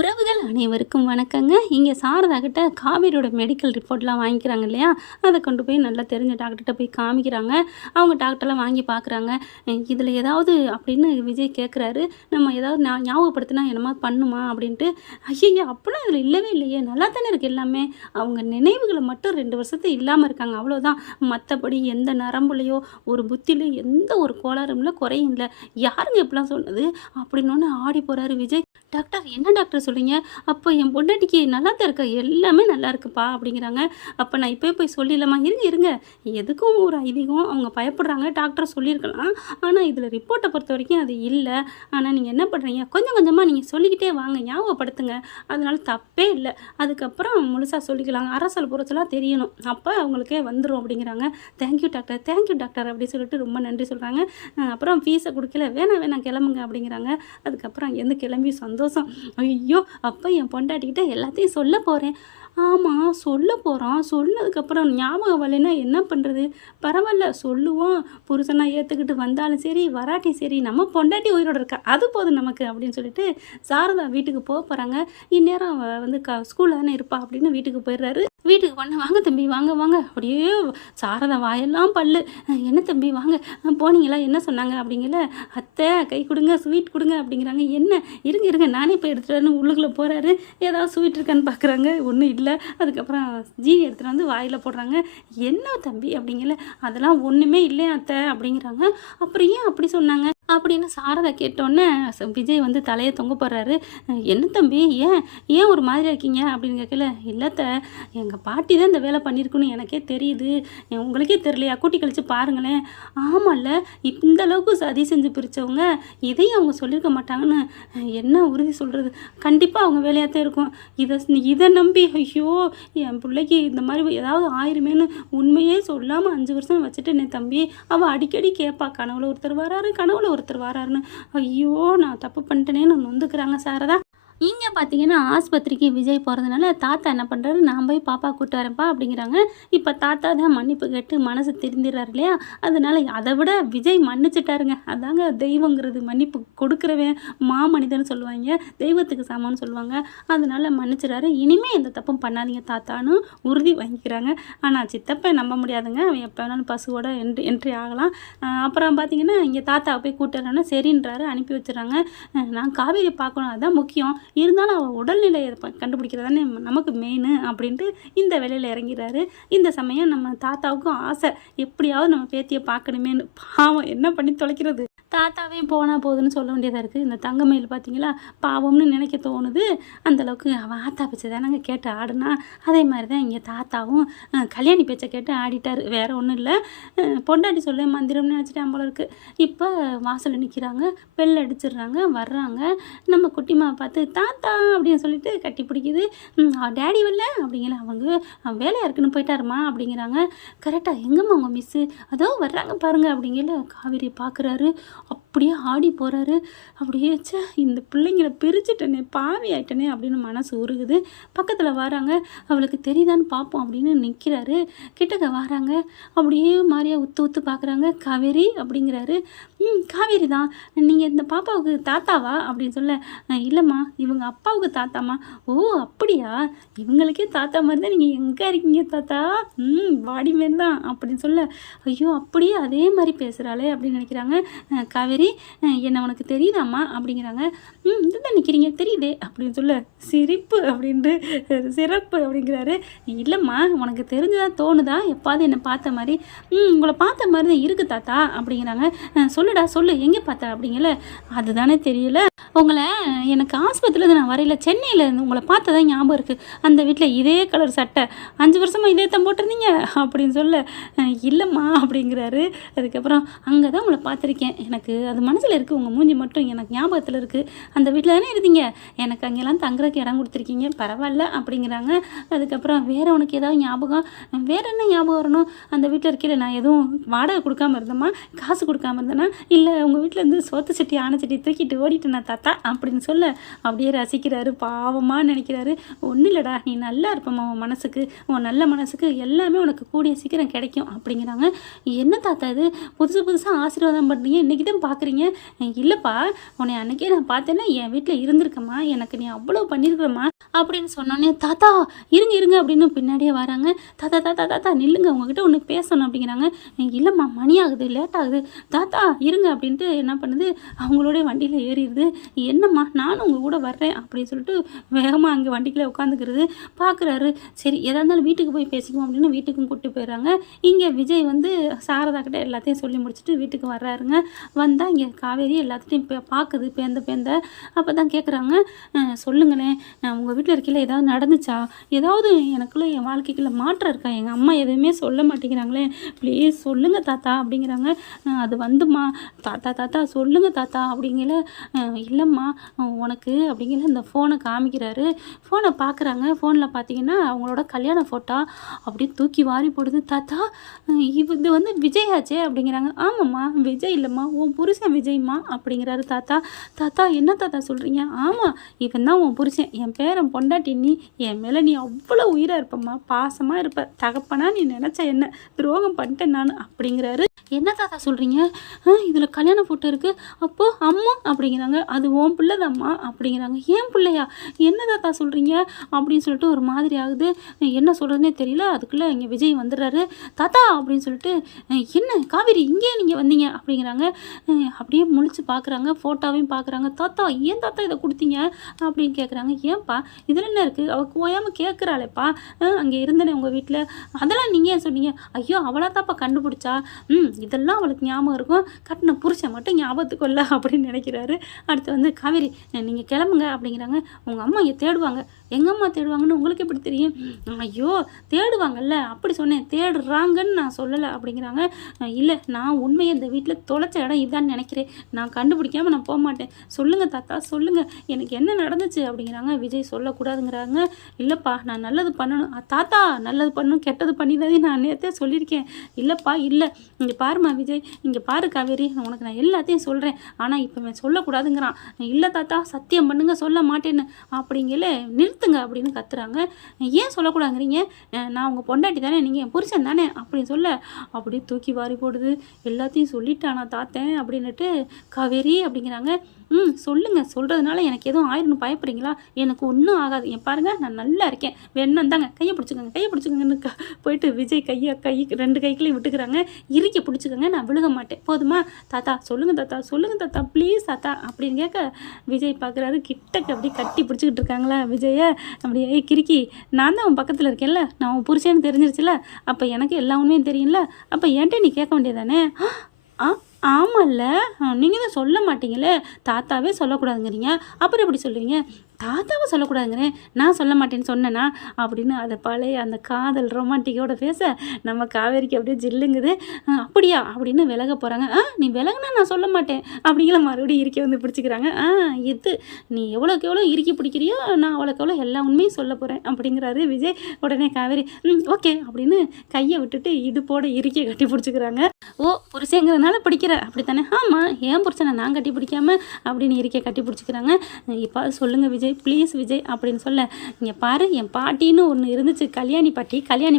உறவுகள் அனைவருக்கும் வணக்கங்க. இங்கே சாரதா கிட்ட காவேரியோட மெடிக்கல் ரிப்போர்ட்லாம் வாங்கிக்கிறாங்க இல்லையா, அதை கொண்டு போய் நல்லா தெரிஞ்ச டாக்டர்கிட்ட போய் காமிக்கிறாங்க. அவங்க டாக்டர்லாம் வாங்கி பார்க்குறாங்க. இதில் ஏதாவது அப்படின்னு விஜய் கேட்குறாரு, நம்ம ஏதாவது ஞாபகப்படுத்தினா என்னமா பண்ணுமா அப்படின்ட்டு. ஐயய்யா, அப்படிலாம் இதில் இல்லவே இல்லையே, நல்லா தானே இருக்குது எல்லாமே. அவங்க நினைவுகளை மட்டும் 2 வருஷத்து இல்லாமல் இருக்காங்க, அவ்வளோதான். மற்றபடி எந்த நரம்புலையோ ஒரு புத்திலையோ எந்த ஒரு கோளாறும் இல்லை, குறையும் இல்லை. யாருங்க இப்படிலாம் சொன்னது அப்படின்னு ஆடி போகிறாரு விஜய். டாக்டர், என்ன டாக்டர் சொல்கிறீங்க? அப்போ என் பொண்டாட்டிக்கு நல்லா தான் இருக்கா, எல்லாமே நல்லா இருக்குப்பா அப்படிங்கிறாங்க. அப்போ நான் இப்போ போய் சொல்லிடலாமா? இருங்க இருங்க, எதுக்கும் ஒரு ஐதீகம், அவங்க பயப்படுறாங்க, டாக்டர் சொல்லியிருக்கலாம். ஆனால் இதில் ரிப்போர்ட்டை பொறுத்த வரைக்கும் அது இல்லை. ஆனால் நீங்கள் என்ன பண்ணுறீங்க, கொஞ்சம் கொஞ்சமாக நீங்கள் சொல்லிக்கிட்டே வாங்க, ஞாபகப்படுத்துங்க, அதனால தப்பே இல்லை. அதுக்கப்புறம் முழுசாக சொல்லிக்கலாங்க, அரசல் புறச்சலாக தெரியணும், அப்போ அவங்களுக்கே வந்துடும் அப்படிங்கிறாங்க. தேங்க்யூ டாக்டர், தேங்க்யூ டாக்டர் அப்படி சொல்லிட்டு ரொம்ப நன்றி சொல்கிறாங்க. அப்புறம் ஃபீஸை கொடுக்கல, வேணாம் கிளம்புங்க அப்படிங்கிறாங்க. அதுக்கப்புறம் அங்கேருந்து கிளம்பி சந்தோஷம். ஐயோ, அப்போ என் பொண்டாட்டிக்கிட்ட எல்லாத்தையும் சொல்ல போகிறேன். ஆமாம், சொல்ல போகிறோம். சொன்னதுக்கப்புறம் ஞாபகம் வரலைன்னா என்ன பண்ணுறது? பரவாயில்ல, சொல்லுவோம். புருஷனா ஏற்றுக்கிட்டு வந்தாலும் சரி, வராட்டி சரி, நம்ம பொண்டாட்டி உயிரோடு இருக்கா, அது போதும் நமக்கு அப்படின்னு சொல்லிட்டு சாரதா வீட்டுக்கு போக போகிறாங்க. இந்நேரம் வந்து ஸ்கூலில் தானே இருப்பா அப்படின்னு வீட்டுக்கு போயிடுறாரு. வீட்டுக்கு பண்ண, வாங்க தம்பி, வாங்க வாங்க. அப்படியே சாரதா வாயெல்லாம் பல்லு. என்ன தம்பி வாங்க, போனீங்களா, என்ன சொன்னாங்க அப்படிங்கல. அத்தை கை கொடுங்க, ஸ்வீட் கொடுங்க அப்படிங்கிறாங்க. என்ன, இருங்க நானே போய் எடுத்துகிட்டு உள்ளுக்குள்ளே போகிறாரு. ஏதாவது ஸ்வீட் இருக்கான்னு பார்க்குறாங்க, ஒன்றும் இல்லை. அதுக்கப்புறம் ஜீனி எடுத்துகிட்டு வந்து வாயில் போடுறாங்க. என்ன தம்பி அப்படிங்கல. அதெல்லாம் ஒன்றுமே இல்லையா அத்தை அப்படிங்கிறாங்க. அப்புறம் ஏன் அப்படி சொன்னாங்க அப்படின்னு சாரதா கேட்டோன்னே விஜய் வந்து தலையை தொங்க போடுறாரு. என்ன தம்பி, ஏன் ஒரு மாதிரி இருக்கீங்க அப்படின்னு கேட்கல. இல்லத்த, எங்கள் பாட்டி தான் இந்த வேலை பண்ணியிருக்குன்னு எனக்கே தெரியுது, உங்களுக்கே தெரியலையா, கூட்டி கழிச்சு பாருங்களேன். ஆமாம்ல, இந்த அளவுக்கு சதி செஞ்சு பிரித்தவங்க இதையும் அவங்க சொல்லியிருக்க மாட்டாங்கன்னு என்ன உறுதி சொல்கிறது? கண்டிப்பாக அவங்க வேலையாக தான் இருக்கும். இதை நம்பி ஐயோ, என் பிள்ளைக்கு இந்த மாதிரி ஏதாவது ஆயிருமேன்னு உண்மையே சொல்லாமல் 5 வருஷம் வச்சுட்டேனே தம்பி. அவள் அடிக்கடி கேட்பா, கனவுல ஒருத்தர் வராருன்னு. ஐயோ, நான் தப்பு பண்ணிட்டேனேன்னு நொந்துக்கிறாங்க சாரதா. இங்கே பார்த்தீங்கன்னா ஆஸ்பத்திரிக்கு விஜய் போகிறதுனால தாத்தா என்ன பண்ணுறாரு, நான் போய் பாப்பா கூப்பிட்டு வரேன்ப்பா அப்படிங்கிறாங்க. இப்போ தாத்தா தான் மன்னிப்பு கேட்டு மனசு திருந்திடுறாரு இல்லையா, அதனால அதை விட விஜய் மன்னிச்சிட்டாருங்க. அதாங்க தெய்வங்கிறது, மன்னிப்பு கொடுக்குறவன் மாமனிதன் சொல்லுவாங்க, தெய்வத்துக்கு சமம்னு சொல்லுவாங்க. அதனால மன்னிச்சிடாரு. இனிமேல் எந்த தப்பும் பண்ணாதீங்க தாத்தான்னு உறுதி வாங்கிக்கிறாங்க. ஆனால் சித்தப்பை நம்ப முடியாதுங்க, அவன் எப்போ வேணாலும் பசுவோட என்ட்ரி ஆகலாம். அப்புறம் பார்த்தீங்கன்னா இங்கே தாத்தாவை போய் கூப்பிட்டுறோன்னா சரின்றாரு, அனுப்பி வச்சுறாங்க. நான் காவேரி பார்க்கணும், அதுதான் முக்கியம், இருந்தாலும் அவள் உடல்நிலையை கண்டுபிடிக்கிறது தானே நமக்கு மெயின் அப்படின்ட்டு இந்த வேலையில் இறங்கிறாரு. இந்த சமயம் நம்ம தாத்தாவுக்கும் ஆசை, எப்படியாவது நம்ம பேத்தியை பார்க்கணுமேனு. பாவம், என்ன பண்ணி தொலைக்கிறது? தாத்தாவே போனால் போதுன்னு சொல்ல வேண்டியதாக இருக்குது. இந்த தங்கமயில் பார்த்தீங்களா, பாவம்னு நினைக்க தோணுது. அந்தளவுக்கு அவன் ஆத்தா பேச்சை தானங்க கேட்டு ஆடுனா, அதே மாதிரி தான் இங்கே தாத்தாவும் கல்யாணி பேச்சை கேட்டு ஆடிட்டார். வேறு ஒன்றும் இல்லை, பொண்டாட்டி சொல்ல மந்திரம்னு நினச்சிட்டான் போல இருக்குது. இப்போ வாசலில் நிற்கிறாங்க, பெல் அடிச்சிடுறாங்க, வர்றாங்க. நம்ம குட்டிமா பார்த்து தாத்தா அப்படின்னு சொல்லிட்டு கட்டி பிடிக்குது. டேடி வரல அப்படிங்கிற. அவங்க வேலையாக இருக்குன்னு போயிட்டாருமா அப்படிங்கிறாங்க. கரெக்டாக எங்கம்மா உங்கள் மிஸ்ஸு, அதோ வர்றாங்க பாருங்க அப்படிங்கிற. காவேரி பார்க்குறாரு, அப்படியே ஆடி போகிறாரு. அப்படியே இந்த பிள்ளைங்களை பிரிச்சுட்டனே, பாவி ஆயிட்டனே அப்படின்னு மனசு உருகுது. பக்கத்தில் வராங்க, அவளுக்கு தெரியுதான்னு பார்ப்போம் அப்படின்னு நிற்கிறாரு. கிட்டக்க வராங்க, அப்படியே மாதிரியா உத்து பார்க்குறாங்க. காவேரி அப்படிங்கிறாரு. காவேரி தான், நீங்கள் இந்த பாப்பாவுக்கு தாத்தாவா அப்படின்னு சொல்ல. இல்லைம்மா, இவங்க அப்பாவுக்கு தாத்தாம்மா. ஓ அப்படியா, இவங்களுக்கே தாத்தா மாதிரி தான் நீங்கள் எங்கே இருக்கீங்க தாத்தா, வாடி மாரி தான் அப்படின்னு சொல்ல. ஐயோ, அப்படியே அதே மாதிரி பேசுகிறாளே அப்படின்னு நினைக்கிறாங்க. காவேரி, என்ன உனக்கு தெரியுதாம்மா அப்படிங்கிறாங்க. இதுதான் நிற்கிறீங்க தெரியுதே அப்படின்னு சொல்ல. சிரிப்பு அப்படின்ட்டு சிறப்பு அப்படிங்கிறாரு. இல்லைம்மா, உனக்கு தெரிஞ்சதா தோணுதா, எப்பாவது என்னை பார்த்த மாதிரி? உங்களை பார்த்த மாதிரி தான் இருக்குது தாத்தா அப்படிங்கிறாங்க. சொல்லுடா சொல்லு, எங்கே பார்த்தா அப்படிங்கல. அதுதானே தெரியல, உங்களை எனக்கு ஆஸ்பத்திரியில் நான் வரையில, சென்னையில் இருந்து உங்களை பார்த்ததான் ஞாபகம் இருக்குது. அந்த வீட்டில் இதே கலர் சட்டை 5 வருஷமாக இதே தான் போட்டிருந்தீங்க அப்படின்னு சொல்ல. இல்லைம்மா அப்படிங்கிறாரு. அதுக்கப்புறம் அங்கே தான் உங்களை பார்த்துருக்கேன், எனக்கு அது மனசில் இருக்குது, உங்கள் மூஞ்சி மட்டும் எனக்கு ஞாபகத்தில் இருக்குது. அந்த வீட்டில் தானே இருந்தீங்க, எனக்கு அங்கெல்லாம் தங்குறதுக்கு இடம் கொடுத்துருக்கீங்க, பரவாயில்ல அப்படிங்கிறாங்க. அதுக்கப்புறம் வேறு உனக்கு ஏதாவது ஞாபகம்? வேறு என்ன ஞாபகம் வரணும்? அந்த வீட்டில் இருக்கையில் நான் எதுவும் வாடகை கொடுக்காமல் இருந்தேம்மா, காசு கொடுக்காம இருந்தேன்னா? இல்லை, உங்கள் வீட்டில் இருந்து சோத்து சட்டி ஆனை சட்டி தூக்கிட்டு ஓடிட்டேன் தாத்தா அப்படின்னு சொல்ல. அப்படியே ரசிக்கிறாரு, பாவமாக நினைக்கிறாரு. ஒன்றும் இல்லைடா, நீ நல்லா இருப்பம்மா, உன் மனசுக்கு, உன் நல்ல மனசுக்கு எல்லாமே உனக்கு கூடிய சீக்கிரம் கிடைக்கும் அப்படிங்கிறாங்க. என்ன தாத்தா இது, புதுசாக ஆசீர்வாதம் பண்ணுறீங்க, இன்றைக்கி தான் ஏன் பார்க்குறீங்க? இல்லைப்பா, உன்னை அன்னைக்கே நான் பார்த்தேன்னா என் வீட்டில் இருந்திருக்கம்மா, எனக்கு நீ அவ்வளோ பண்ணியிருக்கிறம்மா அப்படின்னு சொன்னோன்னே, தாத்தா இருங்க இருங்க அப்படின்னு பின்னாடியே வராங்க. தாத்தா தாத்தா தாத்தா நில்லுங்க, உங்ககிட்ட ஒன்று பேசணும் அப்படிங்கிறாங்க. இல்லைம்மா மணி ஆகுது, லேட் ஆகுது, தாத்தா இருங்க அப்படின்ட்டு என்ன பண்ணுது, அவங்களோட வண்டியில் ஏறிடுது. என்னம்மா நானும் உங்கள் கூட வர்றேன் அப்படின்னு சொல்லிட்டு வேகமாக அங்கே வண்டிக்குள்ளே உட்காந்துக்கிறது. பார்க்குறாரு, சரி எதா இருந்தாலும் வீட்டுக்கு போய் பேசிக்குவோம் அப்படின்னு வீட்டுக்கும் கூப்பிட்டு போயிடுறாங்க. இங்கே விஜய் வந்து சாரதா கிட்ட எல்லாத்தையும் சொல்லி முடிச்சுட்டு வீட்டுக்கு வர்றாருங்க. வந்தால் இங்கே காவேரி எல்லாத்தையும் பார்க்குது பேந்த. அப்போ தான் கேட்குறாங்க, சொல்லுங்களேன், உங்கள் வீட்டில் இருக்கையில் ஏதாவது நடந்துச்சா, ஏதாவது எனக்குள்ளே என் வாழ்க்கைக்குள்ளே மாற்றம் இருக்கா, எங்கள் அம்மா எதுவுமே சொல்ல மாட்டேங்கிறாங்களே, ப்ளீஸ் சொல்லுங்கள் தாத்தா அப்படிங்கிறாங்க. அது வந்துமா, தாத்தா தாத்தா சொல்லுங்கள் தாத்தா அப்படிங்கல. இல்லைம்மா உனக்கு அப்படிங்கிற இந்த ஃபோனை காமிக்கிறாரு. ஃபோனை பார்க்குறாங்க. ஃபோனில் பார்த்தீங்கன்னா அவங்களோட கல்யாண ஃபோட்டோ அப்படியே தூக்கி வாரி போடுது. தாத்தா இது வந்து விஜயாச்சே அப்படிங்கிறாங்க. ஆமாம்மா விஜய் இல்லைம்மா, உன் புருஷன் விஜய்மா அப்படிங்கிறாரு தாத்தா. தாத்தா என்ன தாத்தா சொல்கிறீங்க? ஆமாம் இவன் தான் உன் புருஷன், என் பேரன் பொண்டாட்டி, நீ என் மேலே நீ அவ்வளோ உயிராக இருப்பம்மா, பாசமாக இருப்ப, தகப்பனா நீ நினச்ச என்ன துரோகம் பண்ணிட்டேன் நான் அப்படிங்கிறாரு. என்ன தாத்தா சொல்கிறீங்க? இதில் கல்யாண ஃபோட்டோ இருக்குது, அப்போது அம்மா அப்படிங்கிறாங்க. அது உன் பிள்ளைதாம்மா அப்படிங்கிறாங்க. ஏன் பிள்ளையா? என்ன தாத்தா சொல்கிறீங்க அப்படின்னு சொல்லிட்டு ஒரு மாதிரி ஆகுது. என்ன சொல்கிறதுனே தெரியல. அதுக்குள்ளே இங்கே விஜய் வந்துடுறாரு. தாத்தா அப்படின்னு சொல்லிட்டு, என்ன காவேரி இங்கே நீங்கள் வந்தீங்க அப்படிங்கிறாங்க. அப்படியே முழிச்சு பார்க்குறாங்க, ஃபோட்டோவையும் பார்க்குறாங்க. தாத்தா ஏன் தாத்தா இதை கொடுத்தீங்க அப்படின்னு கேட்குறாங்க. ஏன்ப்பா இதில் என்ன இருக்குது, அவள் கோயாமல் கேட்குறாளேப்பா, அங்கே இருந்தனே உங்கள் வீட்டில், அதெல்லாம் நீங்கள் ஏன் சொன்னீங்க? ஐயோ அவளா தாப்பா கண்டுபிடிச்சா, இதெல்லாம் அவளுக்கு ஞாபகம் இருக்கும், கட்டின புருஷன் மட்டும் ஞாபகத்துக்கு இல்லை அப்படின்னு நினைக்கிறாரு. அடுத்து வந்து காவேரி நீங்கள் கிளம்புங்க அப்படிங்கிறாங்க. உங்கள் அம்மா இங்கே தேடுவாங்க. எங்கள் அம்மா தேடுவாங்கன்னு உங்களுக்கு எப்படி தெரியும்? ஐயோ தேடுவாங்கல்ல அப்படி சொன்னேன், தேடுறாங்கன்னு நான் சொல்லலை அப்படிங்கிறாங்க. இல்லை நான் உண்மையை இந்த வீட்டில் தொலைச்ச இடம் இதான்னு நினைக்கிறேன், நான் கண்டுபிடிக்காமல் நான் போக மாட்டேன், சொல்லுங்கள் தாத்தா சொல்லுங்கள் எனக்கு என்ன நடந்துச்சு அப்படிங்கிறாங்க. விஜய் சொல்லக்கூடாதுங்கிறாங்க. இல்லைப்பா நான் நல்லது பண்ணணும் தாத்தா, நல்லது பண்ணணும் கெட்டது பண்ணிதானே நான் நேற்றே சொல்லியிருக்கேன். இல்லைப்பா இல்லை, இங்கே பாருமா விஜய், இங்கே பாரு காவேரி, உனக்கு நான் எல்லாத்தையும் சொல்கிறேன், ஆனால் இப்போ சொல்லக்கூடாதுங்கிறான். இல்லை தாத்தா சத்தியம் பண்ணுங்க சொல்ல மாட்டேன்னு அப்படிங்கல. நிறுத்துங்க அப்படின்னு கத்துறாங்க. ஏன் சொல்லக்கூடாதுங்கிறீங்க? நான் உங்கள் பொண்டாட்டி தானே, நீங்கள் என் புருஷன் தானே அப்படின்னு சொல்ல அப்படியே தூக்கி வாரி போடுது. எல்லாத்தையும் சொல்லிட்டானா தாத்தேன் அப்படின்னுட்டு. காவேரி அப்படிங்கிறாங்க. சொல்லுங்கள், சொல்கிறதுனால எனக்கு எதுவும் ஆயிரம்னு பயப்படுறீங்களா? எனக்கு ஒன்றும் ஆகாது, என் பாருங்கள் நான் நல்லா இருக்கேன், வேணும் தாங்க கையை பிடிச்சிக்கோங்கன்னு போயிட்டு விஜய் கை ரெண்டு கைகளையும் விட்டுக்கிறாங்க. இறுக்கி பிடிச்சிக்கோங்க, நான் விழுக மாட்டேன் போதுமா? தாத்தா சொல்லுங்கள் தாத்தா ப்ளீஸ் தாத்தா அப்படின்னு கேட்க விஜய் பார்க்குறாரு. கிட்டக்கு அப்படியே கட்டி பிடிச்சிக்கிட்டு இருக்காங்களா விஜயை. அப்படியே கிறுக்கி, நான் தான் உன் பக்கத்தில் இருக்கேன்ல, நான் உன் புருஷன்னு தெரிஞ்சிருச்சுல, அப்போ எனக்கு எல்லா உண்மையும் தெரியும்ல, அப்போ என்கிட்ட நீ கேட்க வேண்டியதானே? ஆமாம்ல, நீங்கள் தான் சொல்ல மாட்டீங்களே, தாத்தாவே சொல்லக்கூடாதுங்கிறீங்க, அப்புறம் எப்படி சொல்லுவீங்க? தாத்தாவை சொல்லக்கூடாதுங்கிறேன், நான் சொல்ல மாட்டேன்னு சொன்னேன்னா அப்படின்னு அதை பழைய அந்த காதல் ரொமான்டிக்கோட பேச நம்ம காவேரிக்கு அப்படியே ஜில்லுங்குது. அப்படியா அப்படின்னு விலக போகிறாங்க. நீ விலகுனா நான் சொல்ல மாட்டேன் அப்படிங்கிற மறுபடியும் இறுக்கி வந்து பிடிச்சிக்கிறாங்க. இது நீ எவ்வளோக்கு எவ்வளோ இறுக்கி பிடிக்கிறியோ நான் அவ்வளோக்கு எவ்வளோ எல்லா உண்மையும் சொல்ல போகிறேன் அப்படிங்கிறாரு விஜய். உடனே காவேரி ஓகே அப்படின்னு கையை விட்டுட்டு இடுப்போட இறுக்கி கட்டி பிடிச்சிக்கிறாங்க. ஓ புருஷங்கிறதுனால பிடிக்கிற அப்படி தானே? ஆமாம், ஏன் புருஷனை நான் கட்டி பிடிக்காம அப்படின்னு இறுக்கிய கட்டி பிடிச்சிக்கிறாங்க. இப்போ சொல்லுங்கள் விஜய் ப்ளீஸ் விஜய் அப்படின்னு சொல்ல, இங்கே பாரு என் பாட்டின்னு ஒன்று இருந்துச்சு, கல்யாணி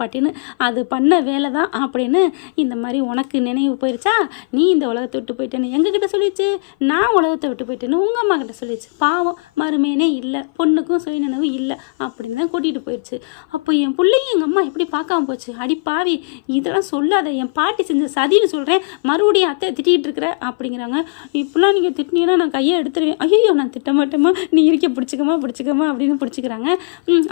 பாட்டின்னு, அது பண்ண வேலை தான் அப்படின்னு இந்த மாதிரி உனக்கு நினைவு போயிடுச்சா, நீ இந்த உலகத்தை விட்டு போயிட்டேன்னு எங்ககிட்ட சொல்லிச்சு, நான் உலகத்தை விட்டு போயிட்டேன்னு உங்கள் அம்மா கிட்ட சொல்லிச்சு, பாவம் மருமேனே இல்லை, பொண்ணுக்கும் சுயநினைவு இல்லை அப்படின்னு தான் கூட்டிகிட்டு போயிடுச்சு. அப்போ என் பிள்ளையும் எங்கள் அம்மா எப்படி பார்க்காம போச்சு, அடி பாவி இதெல்லாம் சொல்லாத, என் பாட்டி செஞ்ச சதின்னு சொல்கிறேன், மறுபடியும் அத்தை திட்டிகிட்டு இருக்கிற அப்படிங்கிறாங்க. இப்போலாம் நீங்கள் திட்டினீங்கன்னா நான் கையை எடுத்துருவேன். ஐயோ நான் திட்ட மாட்டேம்மா, நீ இருக்க பிடிச்சிக்கமா அப்படின்னு பிடிச்சிக்கிறாங்க.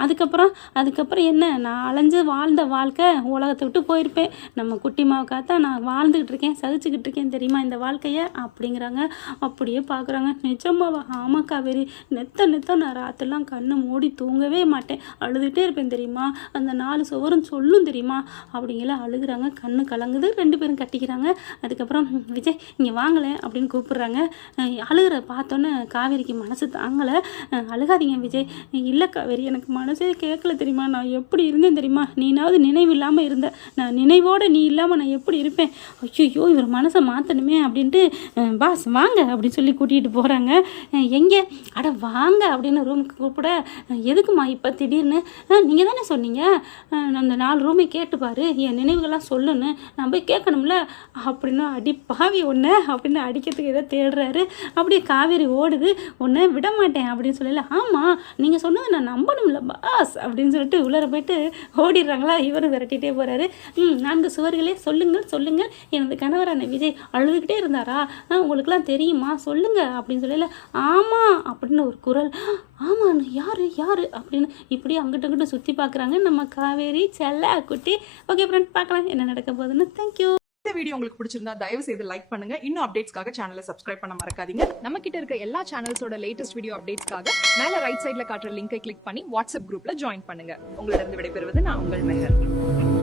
அதுக்கப்புறம் என்ன, நான் அலைஞ்சு வாழ்ந்த வாழ்க்கை உலகத்தை விட்டு போயிருப்பேன், நம்ம குட்டிமாவுக்காக நான் வாழ்ந்துக்கிட்டு இருக்கேன், சகிச்சுக்கிட்டு இருக்கேன் தெரியுமா இந்த வாழ்க்கையை அப்படிங்கிறாங்க. அப்படியே பார்க்குறாங்க. நிஜமாவா? ஆமாம் காவேரி, நெத்த நான் ராத்திரெல்லாம் கண்ணை மூடி தூங்கவே மாட்டேன், அழுதுகிட்டே இருப்பேன் தெரியுமா, அந்த 4 சுவரும் சொல்லும் தெரியுமா அப்படிங்கிற அழுகுறாங்க. கண்ணு கலங்குது, 2 பேரும் கட்டிக்கிறாங்க. அதுக்கப்புறம் விஜய் இங்கே வாங்கலை அப்படின்னு கூப்பிட்றாங்க. அழுகிற பார்த்தோன்னே காவேரிக்கு மனசு தாங்கலை. அழுகாதீங்க விஜய். இல்லை காவேரி, எனக்கு மனசே கேட்கல தெரியுமா, நான் எப்படி இருந்தேன் தெரியுமா, நீனாவது நினைவு இல்லாமல் இருந்த, நான் நினைவோடு நீ இல்லாமல் நான் எப்படி இருப்பேன். ஐயோ இவர் மனசை மாற்றணுமே அப்படின்ட்டு பாஸ் வாங்க அப்படின்னு சொல்லி கூட்டிகிட்டு போகிறாங்க. எங்கே அட வாங்க அப்படின்னு ரூமுக்கு கூப்பிட, எதுக்குமா இப்போ திடீர்னு, நீங்கள் தானே சொன்னீங்க அந்த 4 ரூமை கேட்டுப்பாரு, என் நினைவுகள்லாம் சொல்லுன்னு, நான் போய் கேட்கணும்ல அப்படின்னு, அடி பாவி ஒன்று அப்படின்னு அடிக்கிறதுக்கு ஏதோ தேடுறாரு. அப்படியே காவேரி ஓடுது, ஒன்று விட மாட்டேன் அப்படின்னு சொல்லல. ஆமாம் நீங்கள் சொன்னதை நான் நம்பணும்ல பாஸ் அப்படின்னு சொல்லிட்டு உள்ளர போயிட்டு ஓடிடுறாங்களா. இவர் விரட்டிகிட்டே போகிறாரு. 4 சுவர்களே சொல்லுங்கள் எனது கணவரான விஜய் அழுதுகிட்டே இருந்தாரா, உங்களுக்குலாம் தெரியுமா சொல்லுங்க அப்படின்னு சொல்லல. ஆமாம் அப்படின்னு ஒரு குரல். ஆமாம் யார் அப்படின்னு இப்படி அங்கிட்ட அங்கிட்ட சுற்றி பார்க்குறாங்க நம்ம காவேரி செல்ல குட்டி. ஓகே ஃப்ரெண்ட், பார்க்கலாம் என்ன நடக்க போகுதுன்னு. தேங்க்யூ. இந்த வீடியோ உங்களுக்கு பிடிச்சிருந்தா தயவு செய்து லைக் பண்ணுங்க. இன்னும் அப்டேட்ஸ்க்காக சேனலை சப்ஸ்கிரைப் பண்ண மறக்காதீங்க. நம்ம கிட்ட இருக்க எல்லா சேனல்ஸோட லேட்டஸ்ட் வீடியோ அப்டேட்ஸ்க்காக மேல ரைட் சைடுல காட்டுற லிங்கை கிளிக் பண்ணி வாட்ஸ்அப் குரூப்ல ஜாயின் பண்ணுங்க. உங்களிடம் விடைபெறுவது நான் உங்கள் மெஹர்.